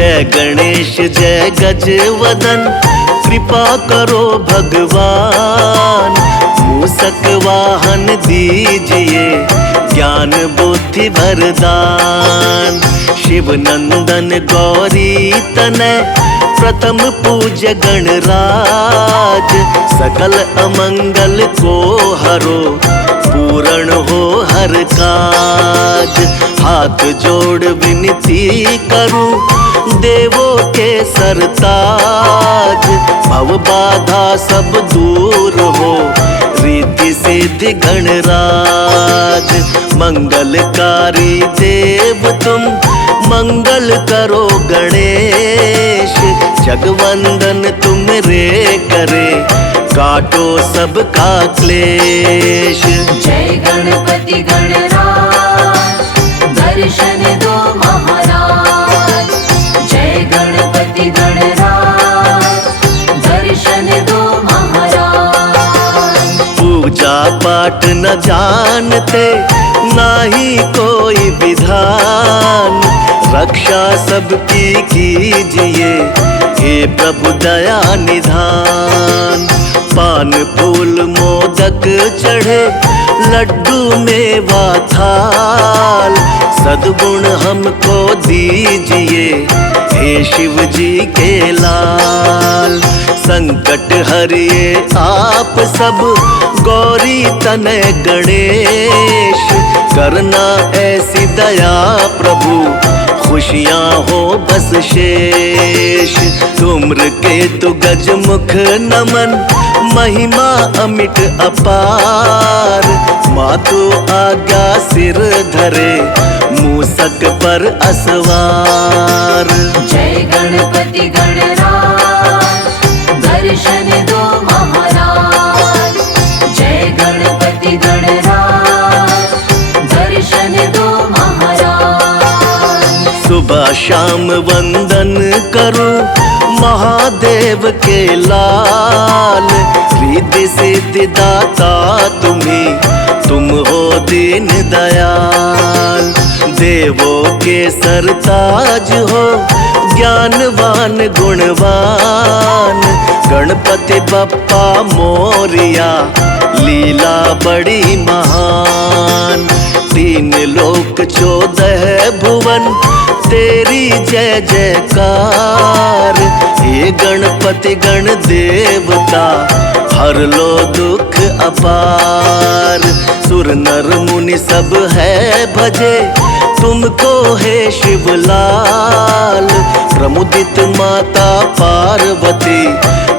जय गणेश जय गजवदन, कृपा करो भगवान। मूषक वाहन दीजिए, ज्ञान बुद्धि वरदान। शिव नंदन गौरी तनय, प्रथम पूज्य गणराज। सकल अमंगल को हरो, पूर्ण हो हर काज। हाथ जोड़ विनती करूं, देवों के सरताज। भव बाधा सब दूर हो, रिद्धि सिद्धि गणराज। मंगलकारी देव तुम, मंगल करो गणेश। जगवंदन तुम रे करे, काटो सबका क्लेश। जय गणपति गणराज, दर्शन दो महाराज। जय गणपति गणराज, दर्शन दो महाराज। पूजा पाठ न जानते, नाही कोई विधान। रक्षा सबकी कीजिए, हे प्रभु दया निधान। पान फूल मोदक चढ़े, लड्डू मेवा थाल। सद्गुण हमको दीजिए, हे शिव जी के लाल। संकट हरिए आप सब, गौरी तनय गणेश। करना ऐसी दया प्रभु, खुशियाँ हो बस शेष। धूम्र केतु गजमुख नमन, महिमा अमिट अपार। मातु आज्ञा सिर धरे, मूषक पर असवार। जय गणपति गणराज, दर्शन दो महाराज। जय गणपति गणराज, दर्शन दो महाराज। सुबह शाम वंदन करूं, महादेव के लाल। रिद्धि सिद्धि दाता तुम्ही, तुम हो दीन दयाल। देवों के सरताज हो, ज्ञानवान गुणवान। गणपति बप्पा मोरिया, लीला बड़ी महान। तीन लोक 14 भुवन, तेरी जय जयकार। हे गणपति गण देवता, हर लो दुख अपार। सुर नर मुनि सब है भजे, तुमको है शिवलाल। प्रमुदित माता पार्वती,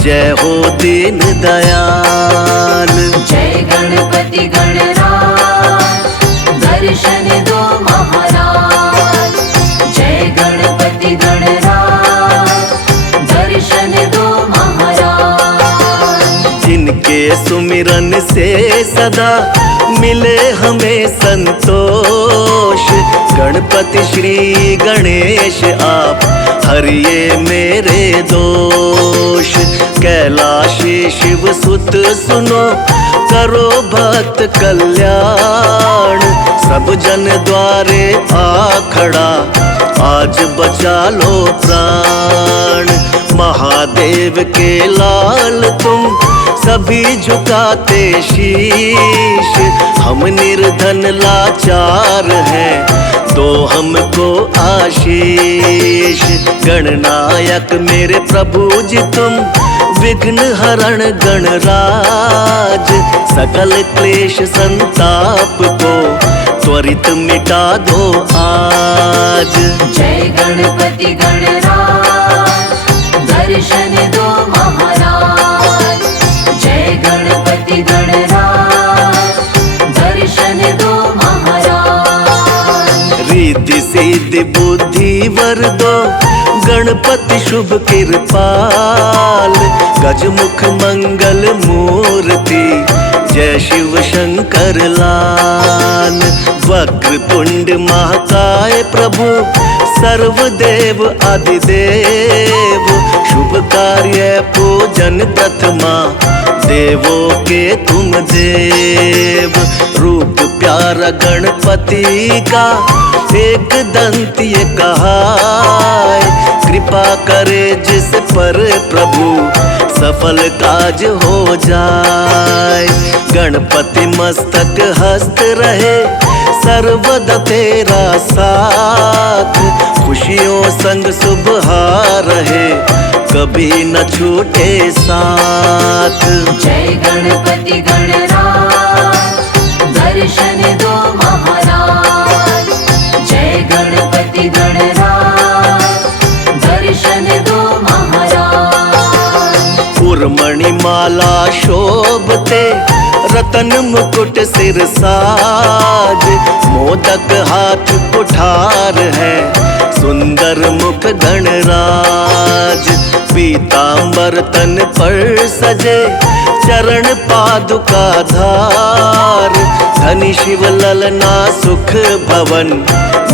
जय हो दीन दयाल। जय गणपति गणराज, दर्शन दो महाराज। जय गणपति गणराज, दर्शन दो महाराज। जिनके सुमिरन से सदा मिले हमें संतोष। गणपति श्री गणेश आप, हरिये मेरे दोष। कैलाशी शिव सुत सुनो, करो भक्त कल्याण। सब जन द्वारे आ खड़ा, आज बचा लो प्राण। महादेव के लाल तुम, सभी झुकाते शीश। हम निर्धन लाचार हैं, दो हमको आशीष। गणनायक मेरे प्रभु जी तुम, विघ्न हरण गणराज। सकल क्लेश संताप को, त्वरित मिटा दो आज। जय गणपति गणराज, दर्शन दो महाराज। जय गणपति गणराज, दर्शन दो महाराज। रिद्धि सिद्धि बुद्धि वर दो, गणपति शुभ कृपाल। गजमुख मंगल मूर्ति, जय शिव शंकर लाल। वक्र तुंड महाकाय प्रभु, सर्वदेव आदिदेव। शुभ कार्य पूजन प्रथमा, देवों के तुम देव। रूप प्यारा गणपति का, एक दंत ये कहाय। कृपा करे जिस पर प्रभु सफल काज हो जाए। गणपति मस्तक हस्त रहे सर्वदा तेरा साथ, खुशियों संग सुबह रहे कभी न छूटे साथ। जय गणपति गणराज दर्शन दो महाराज। जय गणपति गणराज दर्शन दो महाराज। उर्मणि माला शोभते रतन मुकुट सिर साज, मोदक हाथ कुठार है सुंदर मुख गणराज। पीतांबर तन पर सजे चरण पादुका धार, धनी शिव ललना सुख भवन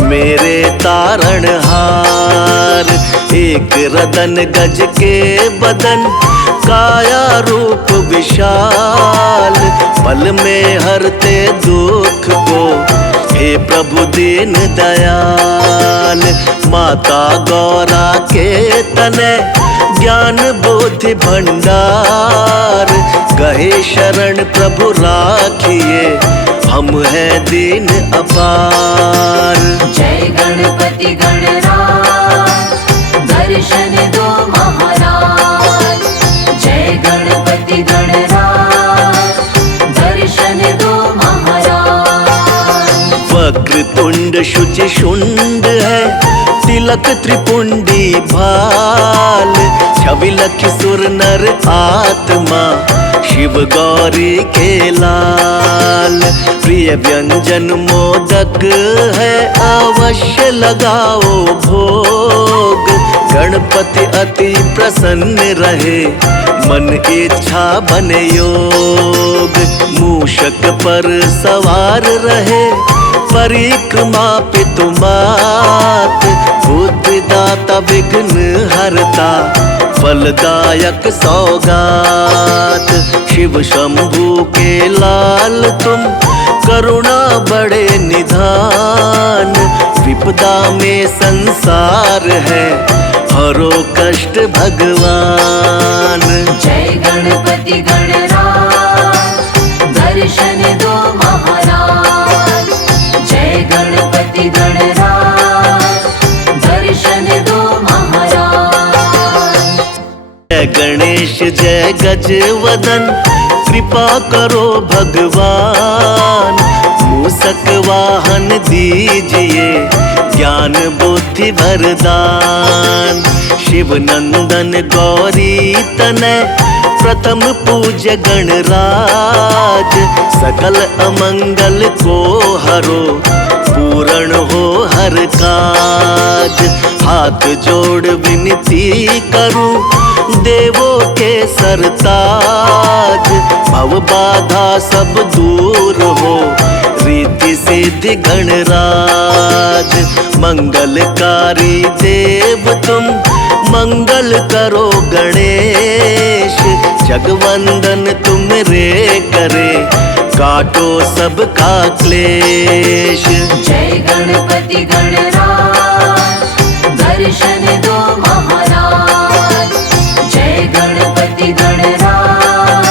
मेरे तारण हार। एक रदन गज के बदन काया रूप विशाल, पल में हरते दुख को हे प्रभु दीन दयाल। माता गौरा के तने ज्ञान बुद्धि भंडार, कहे शरण प्रभु राखिए हम हैं दीन अपार। जय गणपति गणराज दर्शन दो महाराज। जय गणपति गणराज दर्शन दो महाराज। वक्रतुंड शुचि शुंड है तिलक त्रिपुंडी भाल, छवि लखी सुर नर आत्मा शिव गौरी के लाल। प्रिय व्यंजन मोदक है अवश्य लगाओ भोग, गणपति अति प्रसन्न रहे मन इच्छा बने योग। मूषक पर सवार रहे परिक्रमा पितुमात, बुद्धिदाता विघ्न हरता फलदायक सौगात। शिव शंभु के लाल तुम करुणा बड़े निधान, विपदा में संसार है हरो कष्ट भगवान। जय गणपति गणराज दर्शन दो महाराज। जय गणपति गणराज दर्शन दो महाराज। जय गणेश जय गजवदन कृपा करो भगवान, मूषक वाहन दीजिए ज्ञान बुद्धि वरदान। शिव नंदन गौरी तनय प्रथम पूज्य गणराज, सकल अमंगल को हरो पूर्ण हो हर काज। हाथ जोड़ विनती करूं देवों के सरताज, भव बाधा सब दूर हो रीति सिद्धि गणराज। मंगलकारी देव तुम मंगल करो गणेश, जगवंदन तुम रे करे काटो सबका क्लेश। जय गणपति गणराज दर्शन दो महाराज। जय गणपति गणराज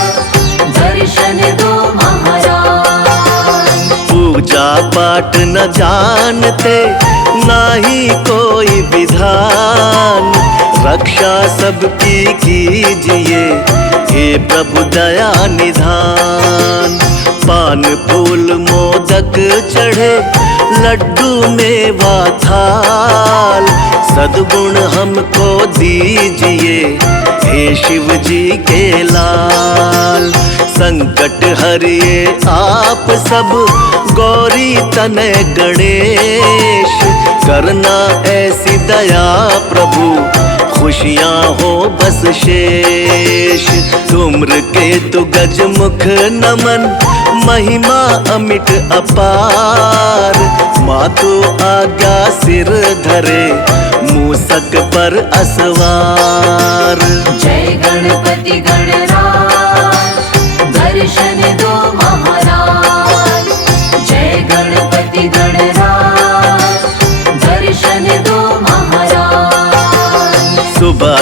दर्शन दो महाराज। पूजा पाठ न जानते नाही कोई विधान, रक्षा सबकी कीजिए हे प्रभु दया निधान। पान फूल मोदक चढ़े लड्डू मेवा थाल, सद्गुण हमको दीजिए हे शिव जी के लाल। संकट हरिए आप सब गौरी तनय गणेश, करना ऐसी दया प्रभु खुशियाँ हो बस शेष। धूम्र केतु गज मुख नमन महिमा अमिट अपार, मातु आज्ञा सिर धरे मूसक पर असवार। जय गणपति गणराज दर्शन दो महाराज। जय गणपति गणराज दर्शन दो महाराज।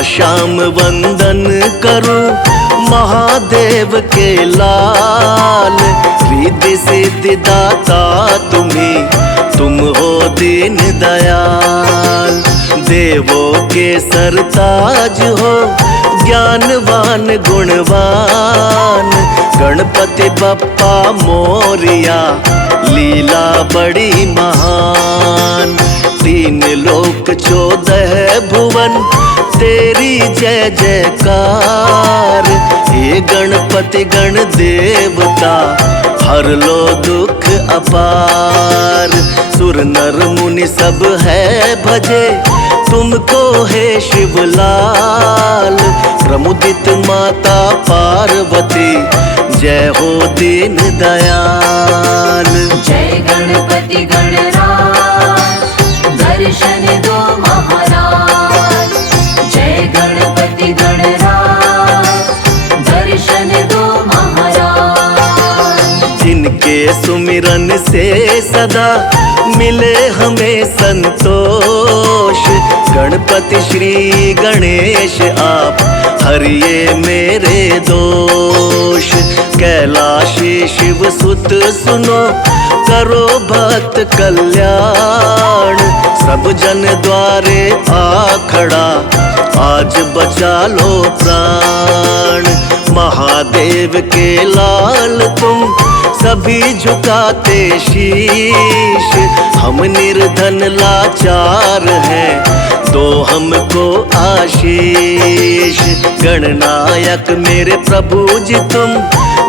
शाम वंदन करूं महादेव के लाल। रिद्धि सिद्धि दाता तुम हो दीन दयाल। देवों के सरताज हो ज्ञानवान गुणवान। गणपति बप्पा मोरिया लीला बड़ी महान। 3 लोक 14 भुवन तेरी जय जयकार। हे गणपति गण देवता हर लो दुख अपार। सुर नर मुनि सब है भजे तुमको हे शिवलाल। प्रमुदित माता पार्वती जय हो दीन दयाल। जय गणपति गणराज दर्शन दो महाराज। जय गणपति गणराज दर्शन दो महाराज। जिनके सुमिरन से सदा मिले हमें संतोष। गणपति श्री गणेश आप हरिये मेरे दोष। कैलाशी शिव सुत सुनो करो भक्त कल्याण। सब जन द्वारे आ खड़ा आज बचा लो प्राण। महादेव के लाल तुम सभी झुकाते शीश। हम निर्धन लाचार हैं दो हमको आशीष। गणनायक मेरे प्रभु जी तुम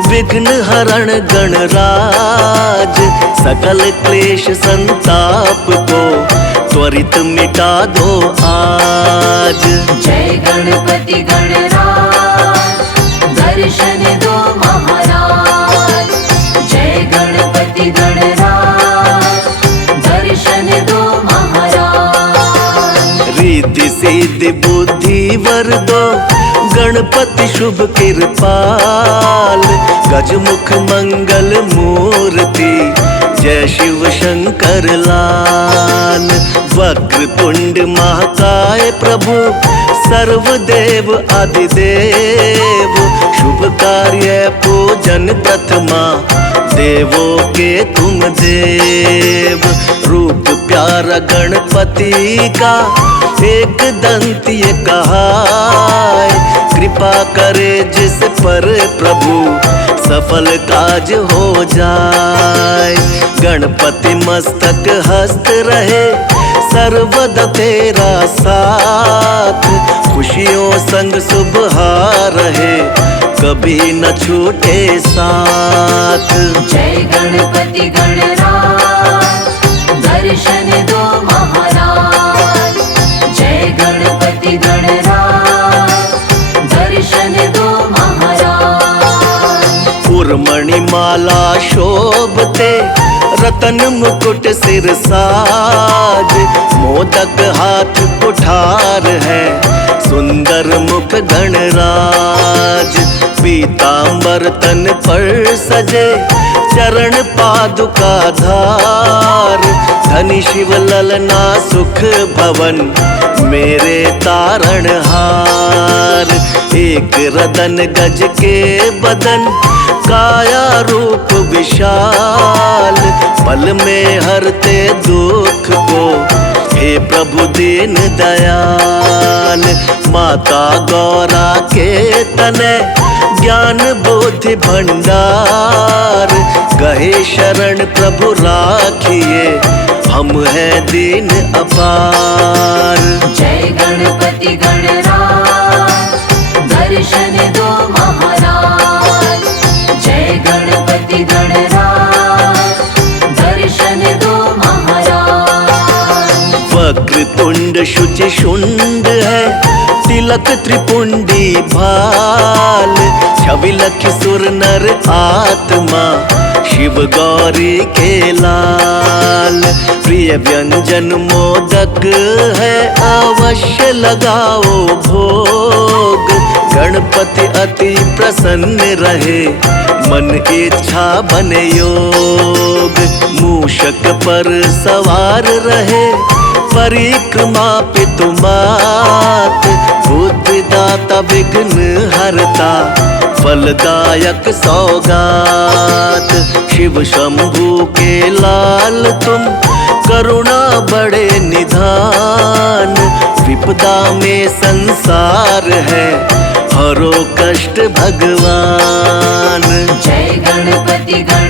विघ्न हरण गणराज। सकल क्लेश संताप को त्वरित मिटा दो आज। जय गणपति गणराज दर्शन दो महाराज। जय गणपति गणराज दर्शन दो महाराज। रिद्धि सिद्धि बुद्धि वर दो गणपति शुभ कृपाल। गजमुख मंगल मूर्ति जय शिव शंकर लाल। वक्र तुंड महाकाय प्रभु सर्वदेव आदिदेव। शुभ कार्य पूजन प्रथमा देवों के तुम देव। रूप प्यारा गणपति का एक दंतीय कहाय। कृपा करे जिस पर प्रभु सफल काज हो जाए। गणपति मस्तक हस्त रहे सर्वदा तेरा साथ। खुशियों संग सुबह रहे कभी न छूटे साथ। जय गणपति गणराज दर्शन दो महाराज। जय गणपति गणराज दर्शन दो महाराज। उर्मणि माला शोभते रतन मुकुट सिर साज। मोदक हाथ कुठार है सुंदर मुख गणराज। पीतांबर तन पर सजे चरण पादुका धार। धनी शिव ललना सुख भवन मेरे तारण हार। एक रतन गज के बदन काया रूप विशाल। पल में हरते दुख को हे प्रभु दीन दयाल। माता गौरा के तने ज्ञान बुद्धि भंडार। गहे शरण प्रभु राखिए हम हैं दीन अपार। जय गणपति गणराज दर्शन दो महाराज। जय गणपति गणराज दर्शन दो महाराज। वक्र तुंड शुचि शुंड है तिलक त्रिपुंडी भाल। छवि लखि सुर नर आत्मा शिव गौरी के लाल। प्रिय व्यंजन मोदक है अवश्य लगाओ भोग। गणपति अति प्रसन्न रहे मन इच्छा बने योग। मूषक पर सवार रहे परिक्रमा पितुमात। बुद्धिदाता विघ्न हरता फलदायक सौगात। शिव शंभू के लाल तुम करुणा बड़े निधान। विपदा में संसार है हरो कष्ट भगवान। जय गणपति गण